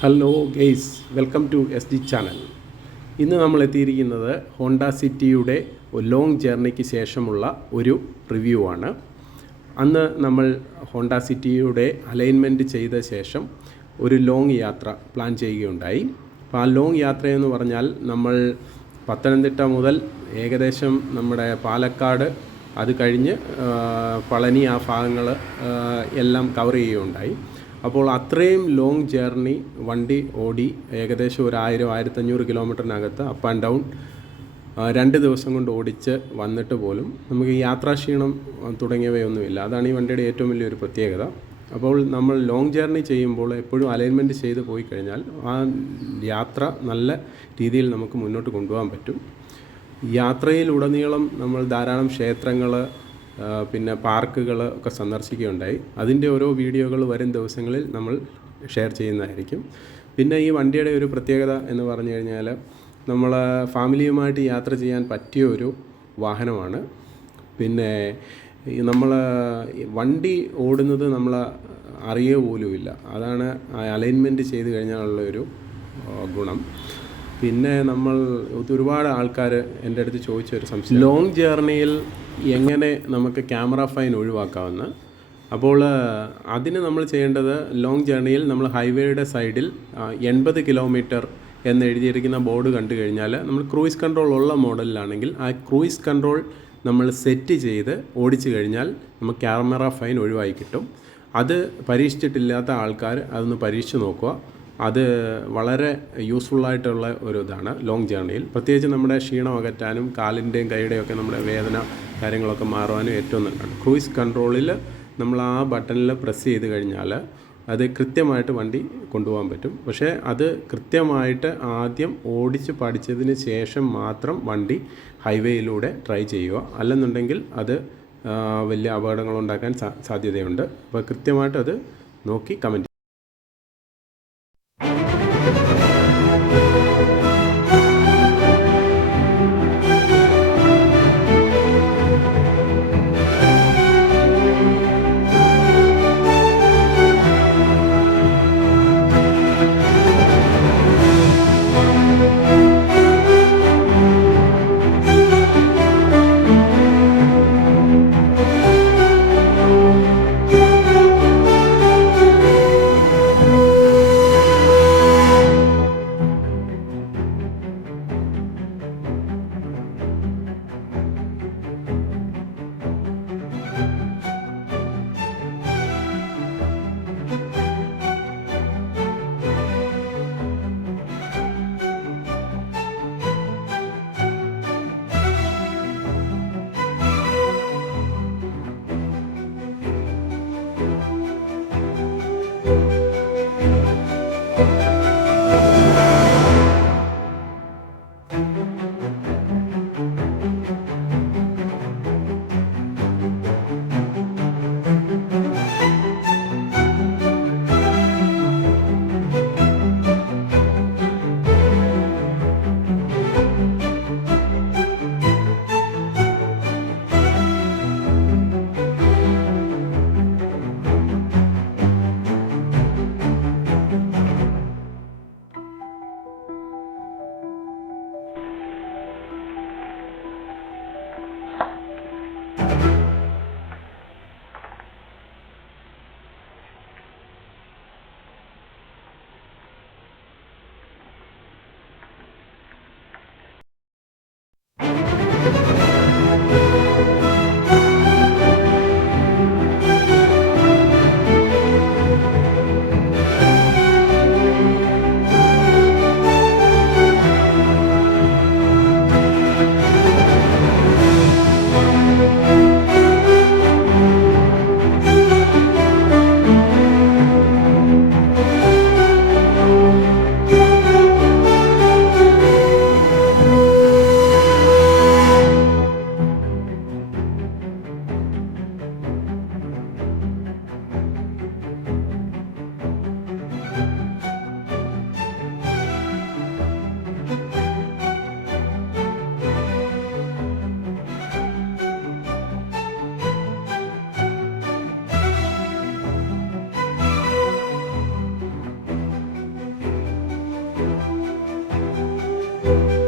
Hello guys, welcome to S D channel. ഇന്ന് നമ്മൾ എത്തിയിരിക്കുന്നത് ഹോണ്ട സിറ്റിയുടെ ലോങ് ജേർണിക്ക് ശേഷമുള്ള ഒരു റിവ്യൂ ആണ്. അന്ന് നമ്മൾ ഹോണ്ട സിറ്റിയുടെ അലൈൻമെൻറ്റ് ചെയ്ത ശേഷം ഒരു ലോങ് യാത്ര പ്ലാൻ ചെയ്യുകയുണ്ടായി. അപ്പോൾ ആ ലോങ് യാത്രയെന്ന് പറഞ്ഞാൽ നമ്മൾ പത്തനംതിട്ട മുതൽ ഏകദേശം നമ്മുടെ പാലക്കാട്, അത് കഴിഞ്ഞ് പളനി, ആ ഭാഗങ്ങൾ എല്ലാം കവർ ചെയ്യുകയുണ്ടായി. അപ്പോൾ അത്രയും ലോങ് ജേർണി വണ്ടി ഓടി ഏകദേശം 1000-1500 കിലോമീറ്ററിനകത്ത് അപ്പ് ആൻഡ് ഡൗൺ 2 ദിവസം കൊണ്ട് ഓടിച്ച് വന്നിട്ട് പോലും നമുക്ക് യാത്രാക്ഷീണം തുടങ്ങിയവയൊന്നുമില്ല. അതാണ് ഈ വണ്ടിയുടെ ഏറ്റവും വലിയൊരു പ്രത്യേകത. അപ്പോൾ നമ്മൾ ലോങ് ജേർണി ചെയ്യുമ്പോൾ എപ്പോഴും അലൈൻമെൻറ്റ് ചെയ്ത് പോയി കഴിഞ്ഞാൽ ആ യാത്ര നല്ല രീതിയിൽ നമുക്ക് മുന്നോട്ട് കൊണ്ടുപോകാൻ പറ്റും. യാത്രയിലുടനീളം നമ്മൾ ധാരാളം ക്ഷേത്രങ്ങൾ, പിന്നെ പാർക്കുകൾ ഒക്കെ സന്ദർശിക്കുകയുണ്ടായി. അതിൻ്റെ ഓരോ വീഡിയോകൾ വരും ദിവസങ്ങളിൽ നമ്മൾ ഷെയർ ചെയ്യുന്നതായിരിക്കും. പിന്നെ ഈ വണ്ടിയുടെ ഒരു പ്രത്യേകത എന്ന് പറഞ്ഞു കഴിഞ്ഞാൽ നമ്മൾ ഫാമിലിയുമായിട്ട് യാത്ര ചെയ്യാൻ പറ്റിയ ഒരു വാഹനമാണ്. പിന്നെ നമ്മൾ വണ്ടി ഓടുന്നത് നമ്മൾ അറിയുക പോലുമില്ല. അതാണ് അലൈൻമെൻറ്റ് ചെയ്ത് കഴിഞ്ഞാലുള്ളൊരു ഗുണം. പിന്നെ നമ്മൾ ഒരുപാട് ആൾക്കാർ എൻ്റെ അടുത്ത് ചോദിച്ചൊരു സംശയം, ലോങ് ജേർണിയിൽ എങ്ങനെ നമുക്ക് ക്യാമറ ഫൈൻ ഒഴിവാക്കാമെന്ന്. അപ്പോൾ അതിന് നമ്മൾ ചെയ്യേണ്ടത്, ലോങ് ജേർണിയിൽ നമ്മൾ ഹൈവേയുടെ സൈഡിൽ 80 കിലോമീറ്റർ എന്ന് എഴുതിയിരിക്കുന്ന ബോർഡ് കണ്ടു കഴിഞ്ഞാൽ, നമ്മൾ ക്രൂയിസ് കൺട്രോൾ ഉള്ള മോഡലിലാണെങ്കിൽ ആ ക്രൂയിസ് കൺട്രോൾ നമ്മൾ സെറ്റ് ചെയ്ത് ഓടിച്ചു കഴിഞ്ഞാൽ നമുക്ക് ക്യാമറ ഫൈൻ ഒഴിവായി കിട്ടും. അത് പരീക്ഷിച്ചിട്ടില്ലാത്ത ആൾക്കാർ അതൊന്ന് പരീക്ഷിച്ച് നോക്കുക. അത് വളരെ യൂസ്ഫുള്ളായിട്ടുള്ള ഒരു ഇതാണ് ലോങ് ജേർണിയിൽ. പ്രത്യേകിച്ച് നമ്മുടെ ക്ഷീണം അകറ്റാനും കാലിൻ്റെയും കൈയുടെയും ഒക്കെ നമ്മുടെ വേദന കാര്യങ്ങളൊക്കെ മാറുവാനും ഏറ്റവും നല്ലതാണ്. ക്രൂയിസ് കൺട്രോളിൽ നമ്മൾ ആ ബട്ടണിൽ പ്രസ് ചെയ്ത് കഴിഞ്ഞാൽ അത് കൃത്യമായിട്ട് വണ്ടി കൊണ്ടുപോകാൻ പറ്റും. പക്ഷേ അത് കൃത്യമായിട്ട് ആദ്യം ഓടിച്ച് പഠിച്ചതിന് ശേഷം മാത്രം വണ്ടി ഹൈവേയിലൂടെ ട്രൈ ചെയ്യുക. അല്ലെന്നുണ്ടെങ്കിൽ അത് വലിയ അപകടങ്ങളുണ്ടാക്കാൻ സാധ്യതയുണ്ട്. അപ്പോൾ കൃത്യമായിട്ട് അത് നോക്കി കമൻറ്റ്. താങ്ക്